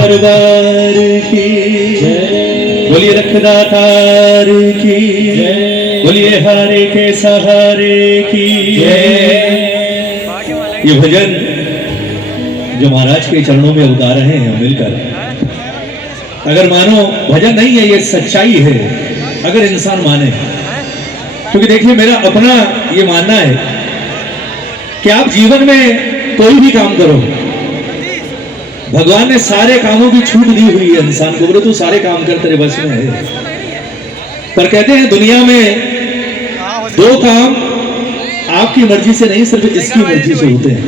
दरबार की, बोलिए रखदातार की, बोलिए हारे के सहारे की। ये भजन जो महाराज के चरणों में उतार रहे हैं मिलकर, अगर मानो भजन नहीं है, ये सच्चाई है अगर इंसान माने। क्योंकि देखिए मेरा अपना ये मानना है कि आप जीवन में कोई भी काम करो, भगवान ने सारे कामों की छूट दी हुई है इंसान को, बोले तू सारे काम कर तेरे बस में है। पर कहते हैं दुनिया में दो काम आपकी मर्जी से नहीं, सिर्फ इसकी मर्जी से होते हैं।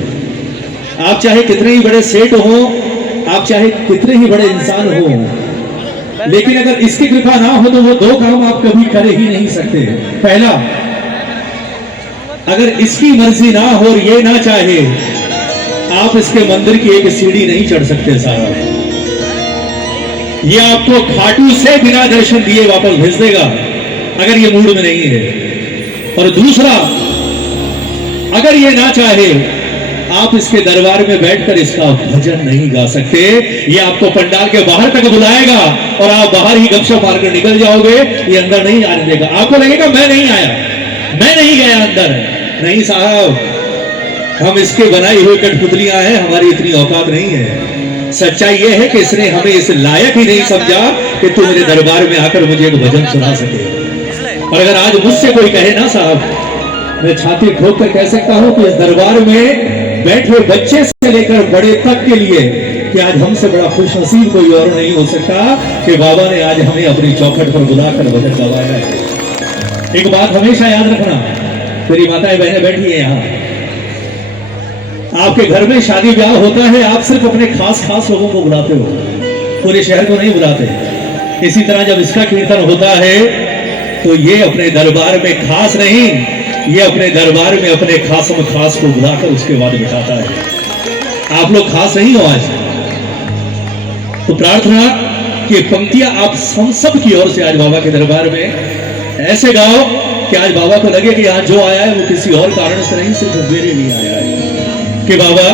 आप चाहे कितने ही बड़े सेठ हो, आप चाहे कितने ही बड़े इंसान हो, लेकिन अगर इसकी कृपा ना हो तो वो दो काम आप कभी कर ही नहीं सकते। पहला, अगर इसकी मर्जी ना हो और ये ना चाहे, आप इसके मंदिर की एक सीढ़ी नहीं चढ़ सकते साहब। ये आपको खाटू से बिना दर्शन दिए वापस भेज देगा अगर ये मूड में नहीं है। और दूसरा, अगर ये ना चाहे, आप इसके दरबार में बैठकर इसका भजन नहीं गा सकते। ये आपको पंडाल के बाहर तक बुलाएगा और आप बाहर ही गपशप मारकर निकल जाओगे, ये अंदर नहीं आने देगा। आपको लगेगा मैं नहीं आया, मैं नहीं गया अंदर। नहीं साहब, हम इसके बनाई हुई कठपुतलियां हैं, हमारी इतनी औकात नहीं है। सच्चाई यह है कि इसने हमें इस लायक ही नहीं समझा कि तू मेरे दरबार में आकर मुझे एक भजन सुना सके। और अगर आज मुझसे कोई कहे ना साहब, मैं छाती ठोक कर कह सकता हूं कि इस दरबार में बैठे बच्चे से लेकर बड़े तक के लिए कि आज हमसे बड़ा खुश नसीब कोई और नहीं हो सकता कि बाबा ने आज हमें अपनी चौखट पर बुलाकर भजन गवाया है। एक बात हमेशा याद रखना, मेरी माताएं बहनें बैठी है यहाँ, आपके घर में शादी ब्याह होता है, आप सिर्फ अपने खास खास लोगों को बुलाते हो, पूरे शहर को नहीं बुलाते। इसी तरह जब इसका कीर्तन होता है तो ये अपने दरबार में खास नहीं, ये अपने दरबार में अपने खासम खास को बुलाकर उसके बाद बिठाता है। आप लोग खास नहीं हो आज, तो प्रार्थना कि पंक्तियां आप सब की ओर से आज बाबा के दरबार में ऐसे गाओ कि आज बाबा को लगे कि आज जो आया है वो किसी और कारण से नहीं, सिर्फ मेरे लिए आया है। कि बाबा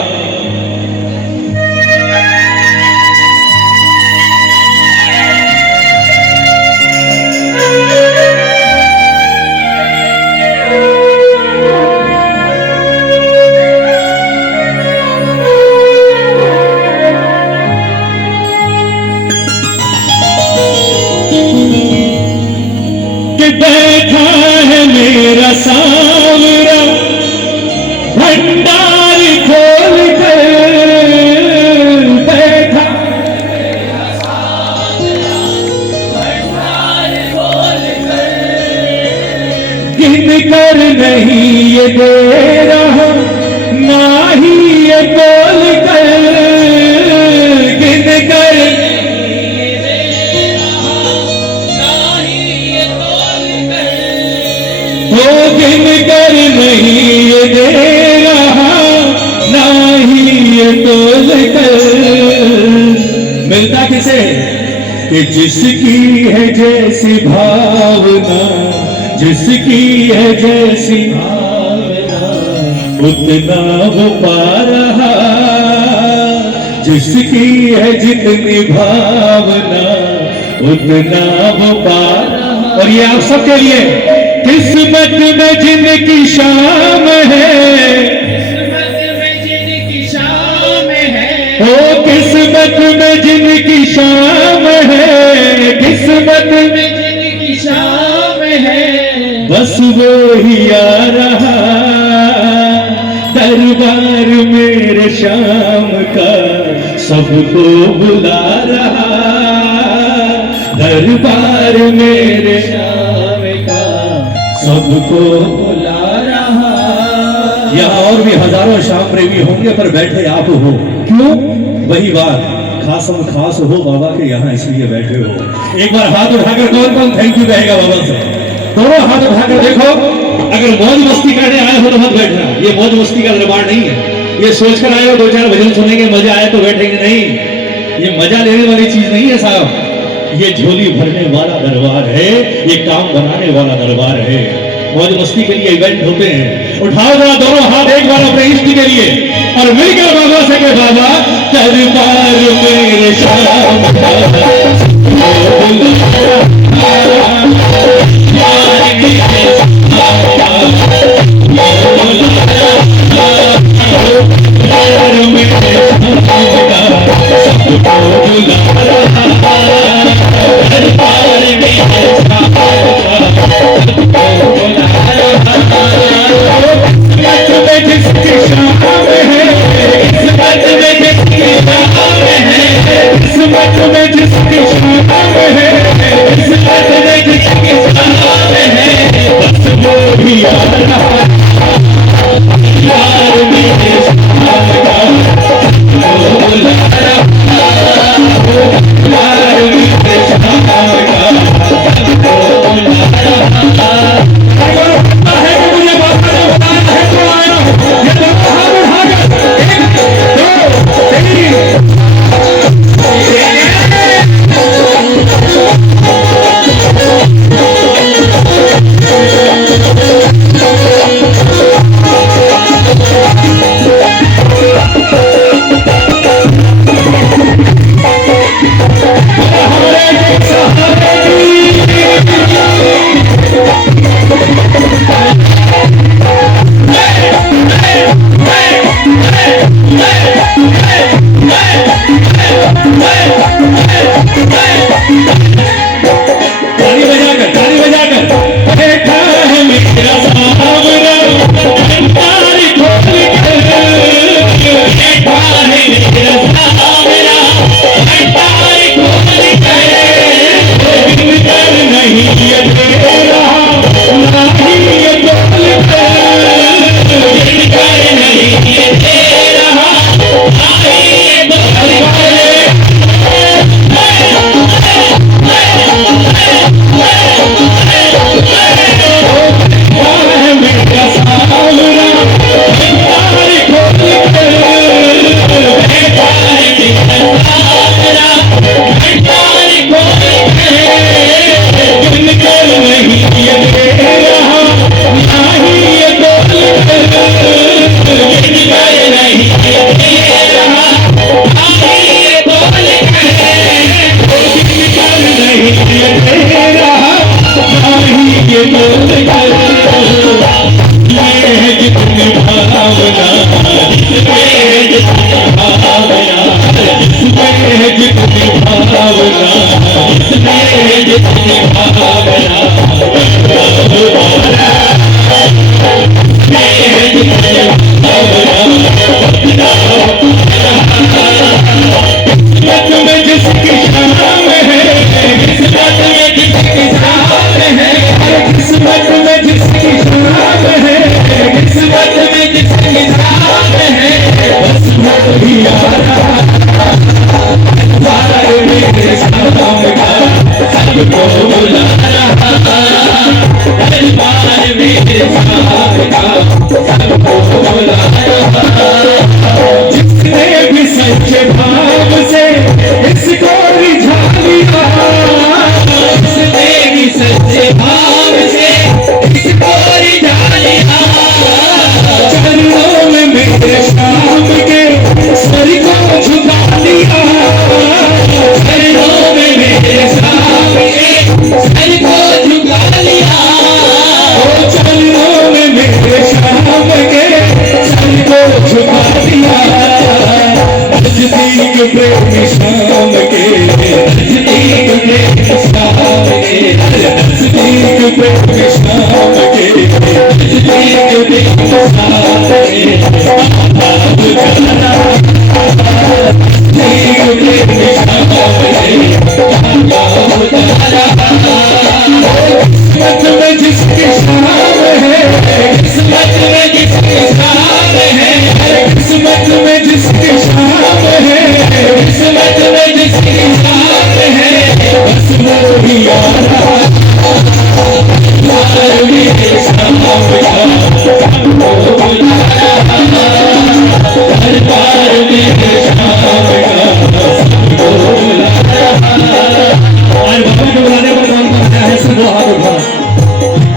कि बैठा है मेरा सावरा भंडार खोल कर, बैठा गिन कर नहीं ये दे रहा, ना ही ये बोल कर गिन कर, वो गिन कर नहीं ये दे रहा, ना ही ये तोल कर। मिलता किसे? कि जिसकी है जैसी भावना, जिसकी है जैसी भावना, उतना वो पा रहा। जिसकी है जितनी भावना, उतना वो पा रहा। और ये आप सबके लिए, किस्मत में जिनकी शाम है, ओ किस्मत में जिनकी शाम है, किस्मत में जिनकी शाम है, बस वो ही आ रहा दरबार मेरे शाम का, सबको बुला रहा दरबार मेरे शाम का, सबको बुला रहा। यहाँ और भी हजारों श्याम प्रेमी होंगे पर बैठे आप हो, क्यों? वही बात, खासम खास हो बाबा के यहाँ इसलिए बैठे हो। एक बार हाथ उठाकर कौन कौन थैंक यू कहेगा बाबा से? दोनों हाथ उठाकर देखो। अगर मौज मस्ती करने आए हो तो मत बैठना, ये मौज मस्ती का दरबार नहीं है। ये सोचकर आए हो दो चार भजन सुनेंगे, मजा आए तो बैठेंगे, नहीं, ये मजा लेने वाली चीज नहीं है साहब। ये झोली भरने वाला दरबार है, ये काम बनाने वाला दरबार है। मौज मस्ती के लिए इवेंट होते हैं। उठाओ जरा दोनों हाथ एक बार अपने इष्ट के लिए और मिलकर बाबा से के बाबा दरबार मेरे शाह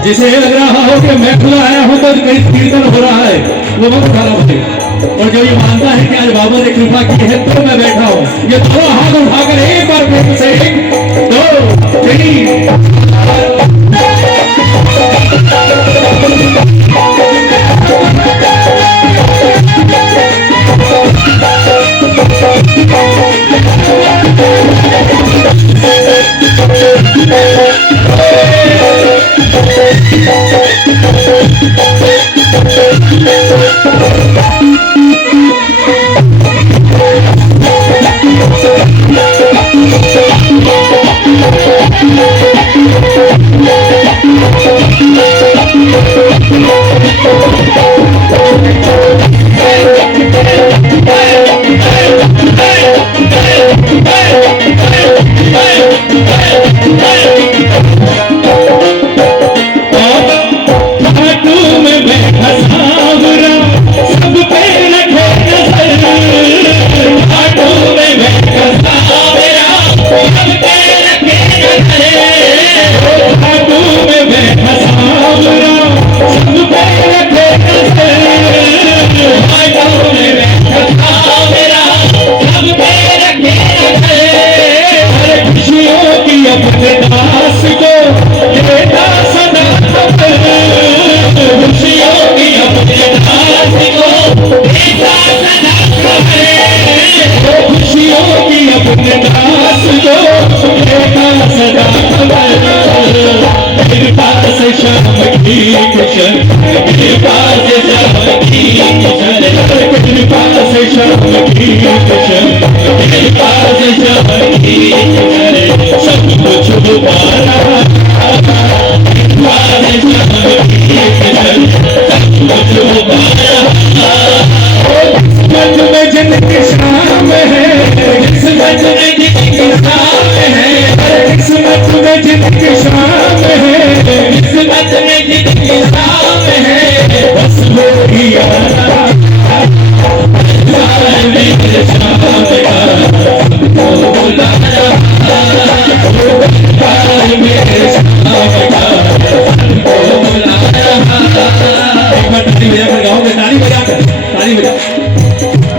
जिसे लग रहा हो कि मैं खुला आया हूं तो कहीं कीर्तन हो रहा है, वो मत खराब है। और जो ये मानता है कि आज बाबा ने कृपा की है तो मैं बैठा हूं, ये दोनों हाथ उठाकर एक बार एक से एक, दो, तीन।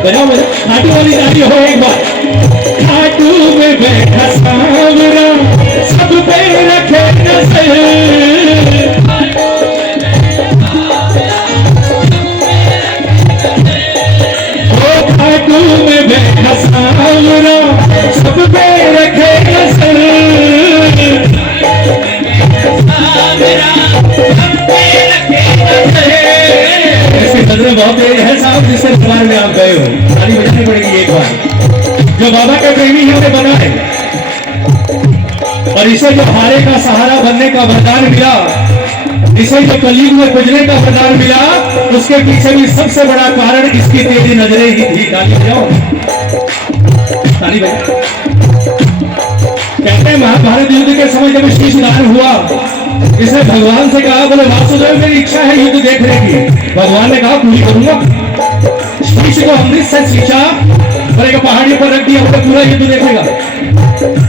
बजाओ बजाओ, खाटू वाली ताली हो एक बार। खाटू में बैठा सांवरा सब पे रखे नजर, खाटू में बैठा सांवरा सब पे रखे नजर, नजरें बहुत तेज है साहब, जिससे दरबार में आप गए हो, ताली बजानी पड़ेगी एक बार। जो बाबा के प्रेमी हमने बनाए और इसे जो हारे का सहारा बनने का वरदान मिला, इसे जो कलयुग में गुजरने का वरदान मिला, उसके पीछे भी सबसे बड़ा कारण इसकी तेजी नजरें ही थी। ताली बजाओ, ताली बजाओ। कहते हैं महाभारत युद्ध के समय जब शीश दान हुआ, इसने भगवान से कहा, बोले वासुदेव मेरी इच्छा है युद्ध देखने की। भगवान ने कहा पूरी करूंगा। शीश को अमृत से सींचा, बोले पहाड़ी पर रख दिया, बोले पूरा युद्ध देखेगा।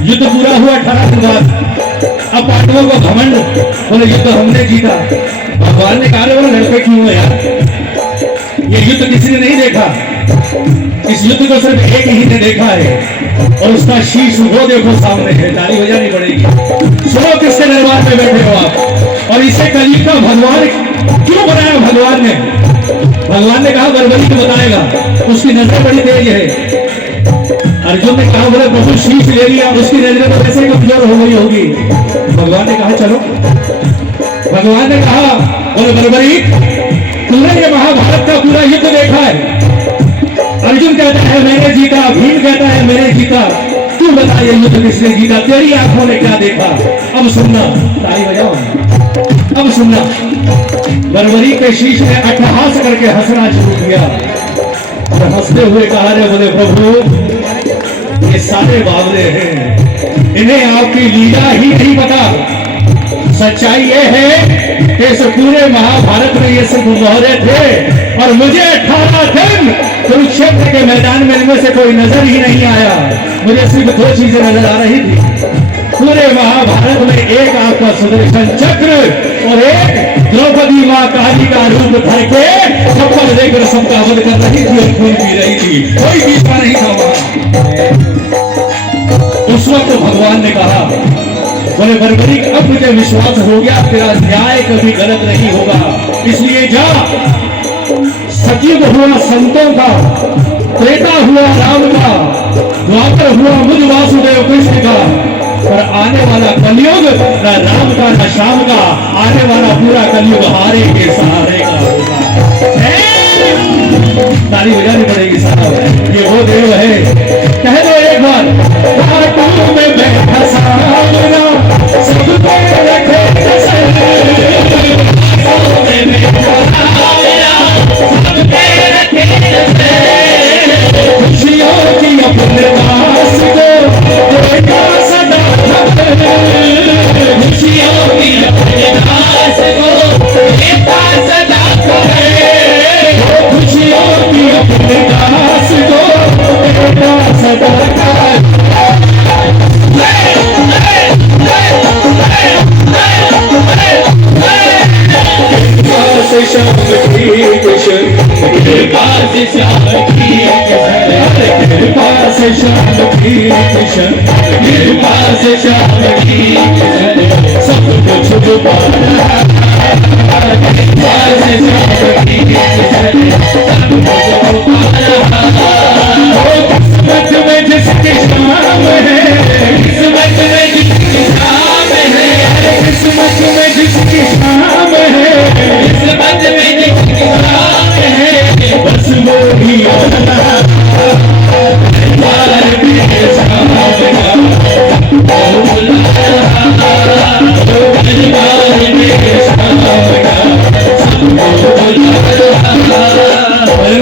युद्ध पूरा हुआ 18 दिन बाद। अब पांडवों को घमंड, बोले युद्ध हमने जीता। भगवान ने कहा बोले लड़के क्यों है यार, ये युद्ध किसी ने नहीं देखा, इस युद्ध को सिर्फ एक ही ने देखा है और उसका शीश वो देखो सामने है। ताली बजानी पड़ेगी। सुनो किसके दरबार में बैठे हो आप, और इसे कलयुग का भगवान क्यों बनाया भगवान ने? भगवान ने कहा बरबरी को बताएगा, उसकी नजर बड़ी तेज है। अर्जुन ने कहा बोले प्रभु शीश ले लिया, उसकी नजर तो वैसे कमजोर हो गई होगी। भगवान ने कहा चलो। भगवान ने कहा बोले बरबरी तूने ये महाभारत का पूरा युद्ध देखा है। अर्जुन कहता है मैंने जीता, भीम कहता है मैंने जीता, तू बता ये युद्ध किसने जीता, तेरी आंखों ने क्या देखा? अब सुनना, ताली बजाओ, अब सुनना। बरबरी के शीश ने अट्टहास करके हंसना शुरू किया और हंसते हुए कहा रे बोले प्रभु ये सारे बावले हैं, इन्हें आपकी लीला ही नहीं पता। सच्चाई ये है कि इस पूरे महाभारत में ये सिर्फ मोहरे थे और मुझे 18 दिन कुरुक्षेत्र के मैदान में इनमें से कोई नजर ही नहीं आया। मुझे सिर्फ 2 चीजें नजर आ रही थी पूरे महाभारत में, एक आपका सुदर्शन चक्र और एक द्रौपदी माँ काली का रूप धर के थप्पड़ देकर सबका वध कर रही थी और खून पी रही थी। कोई बीच नहीं था वहां। उस वक्त भगवान ने कहा, बोले बर्बरीक अब मुझे विश्वास हो गया तेरा न्याय कभी गलत नहीं होगा, इसलिए जा, सतयुग हुआ संतों का, त्रेता हुआ राम का, द्वापर हुआ मुझ वासुदेव कृष्ण का, पर आने वाला कलयुग न राम का न श्याम का, आने वाला पूरा कलयुग हारे के सहारे का होगा। ताली बजानी पड़ेगी साहब, ये वो देव है। कह दो एक बार, घाटों में बैठा सावरा सबको रखे खुशियों की अपने पास को देगा सदा, खुशियों की अपने पास को देगा सदा, खुशियों की अपने पास को देगा सदा। श्याम की कृष्ण कृपा से श्याम की कृपा से श्याम की कृष्ण कृपा से श्याम की सब कुछ दोबारा कृपा से श्याम की कृष्ण सब कुछ दोबारा। किस्मत में जिसकी शाम है, किस्मत में जिसकी शाम है, किस्मत में जिसकी शाम है, किस्मत में जिसकी शाम है, बस वो ही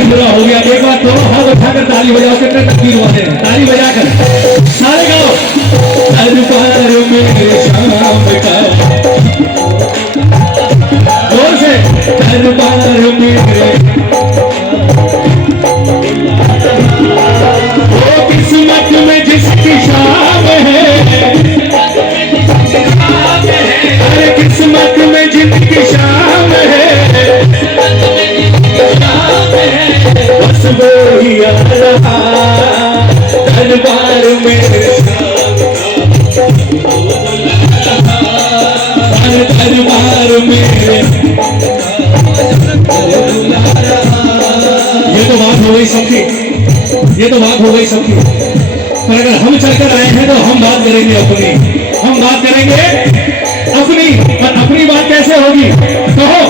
बुरा हो गया। एक बार दोनों हाथ उठाकर ताली बजाओ, कितने तकबीर वाले हैं, ताली बजाकर सारे गाओ। दरबार में शाम का जोर से, दरबार में वो किस्मत में जिसकी शाम है, अरे किस्मत में जिसकी शाम है, बस वो ही आ रहा दरबार में, दरबार में। ये तो बात हो गई सबकी, ये तो बात हो गई सबकी, पर अगर हम चलकर आए हैं तो हम बात करेंगे अपनी, हम बात करेंगे अपनी। पर अपनी बात कैसे होगी कहो।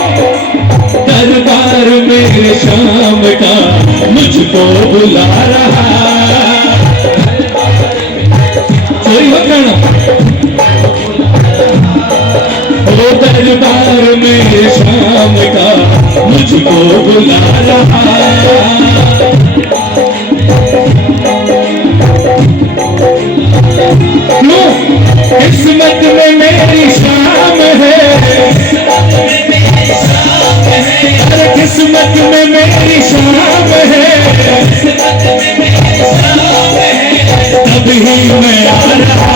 दरबार में शाम का मुझको बुला रहा, चोरी मत करना। वो दरबार में शाम का मुझको बुला रहा, क्यों? किस्मत में मेरी शाम है, अरे किस्मत में मेरी शाम है, तभी मैं आ रहा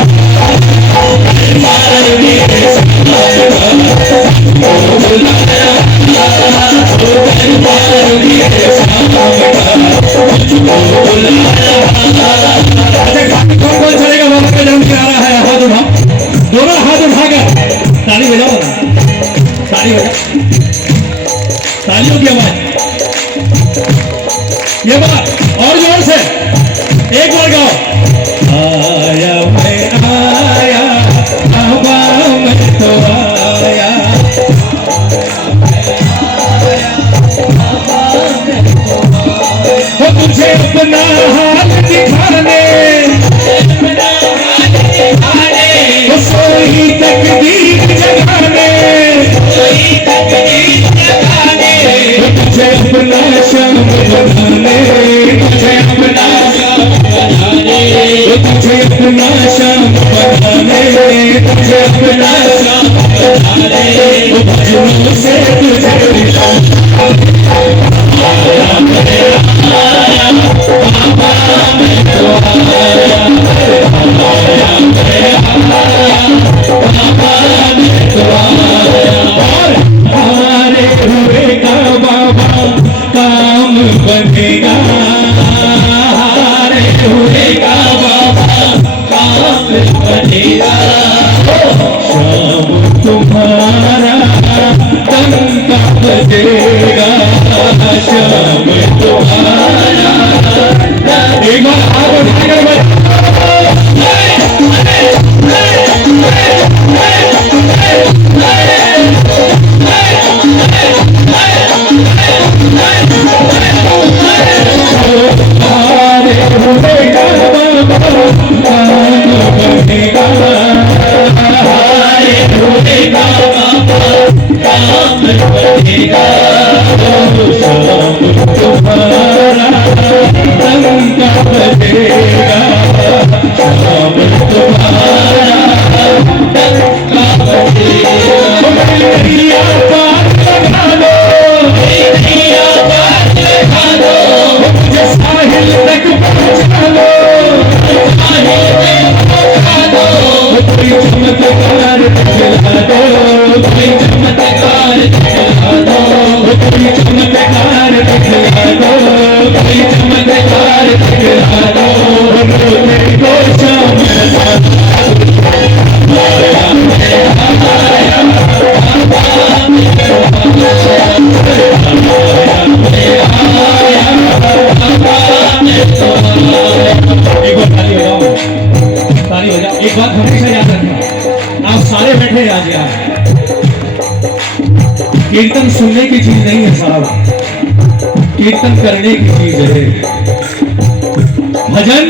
कौन चलेगा बाबा का जन्म आ रहा है। हाथ उठा, दोनों हाथ उठाकर ताली बजाओ, ताली बजाओ, तालियों की आवाज। ये बात और जोर से एक बार गाओ। आया मैं आया, बाबा मैं तो आया, वो तुझे अपना हाथ दिखाने, वो सोई तकदीर जगाने, वो तुझे अपना शाम बनाने, तुझे अपना शाम बनाने, वो तुझे अपना शाम बनाने, तुझे अपना शाम बनाने, वो भजनों से तुझे काम बनेगा, हारे हुए का बाबा काम बनेगा, शाम तुम्हारा डंका बजेगा, शाम तुम्हारा। एक बार आप उठाकर काम बनेगा, शाम तुम्हारा डंका बजेगा, शाम तुम्हारा। काम बनेगा, नैया पार लगा लो, नैया पार लगा लो, मुझे साहिल तक पहुंचा लो, कोई चमत्कार दिखला दो, कोई चमत्कार दिखला दो, कोई चमत्कार दिखला दो, कोई चमत्कार दिखला दो, रोने को शाम एक बार ताली बजाओ, ताली बजाओ। एक बात हमेशा याद रखना, आप सारे बैठे आज यार, कीर्तन सुनने की चीज नहीं है साहब, कीर्तन करने की चीज है। भजन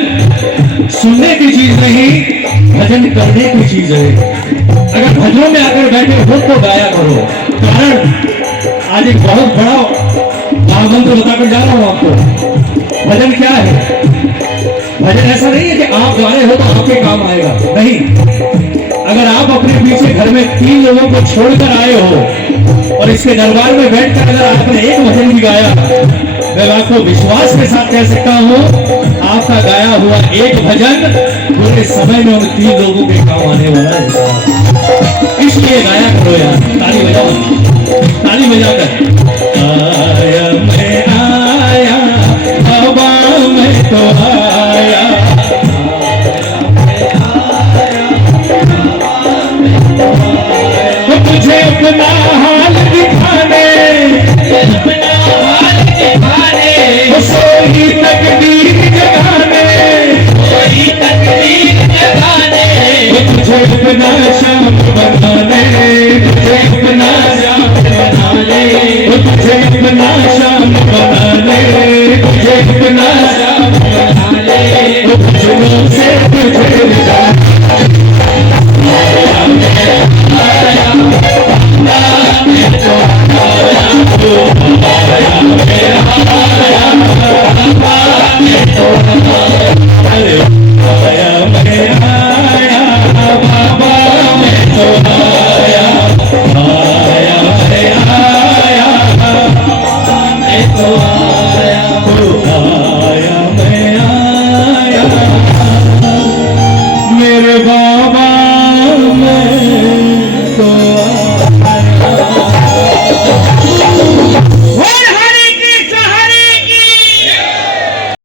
सुनने की चीज नहीं, भजन करने की चीज है। अगर भजनों में आकर बैठे हो तो गाया करो। कारण आज एक बहुत बड़ा महामंत्र बताकर जा रहा हूं आपको। भजन क्या है? भजन ऐसा नहीं है कि आप गा रहे हो तो आपके काम आएगा, नहीं। अगर आप अपने पीछे घर में 3 लोगों को छोड़कर आए हो और इसके दरबार में बैठकर अगर आपने एक भजन भी गाया, मैं आपको विश्वास के साथ कह सकता हूं, आपका गाया हुआ एक भजन पूरे समय में उन 3 लोगों के काम आने वाला है। इसलिए गाया करो यार, ताली बजाओ, ताली बजाकर। आया मैं आया, हवा में तो आया, मुझे अपना हाल दिखाने, अपना हाल दिखाने, सोई तकदीर जगाने, कोई तकदीर जगाने, मुझे अपना शाम बनाने, मुझे अपना शाम बनाने, मुझे अपना शाम बनाने, मुझे अपना शाम बनाने, भजनों से तुझे जाने।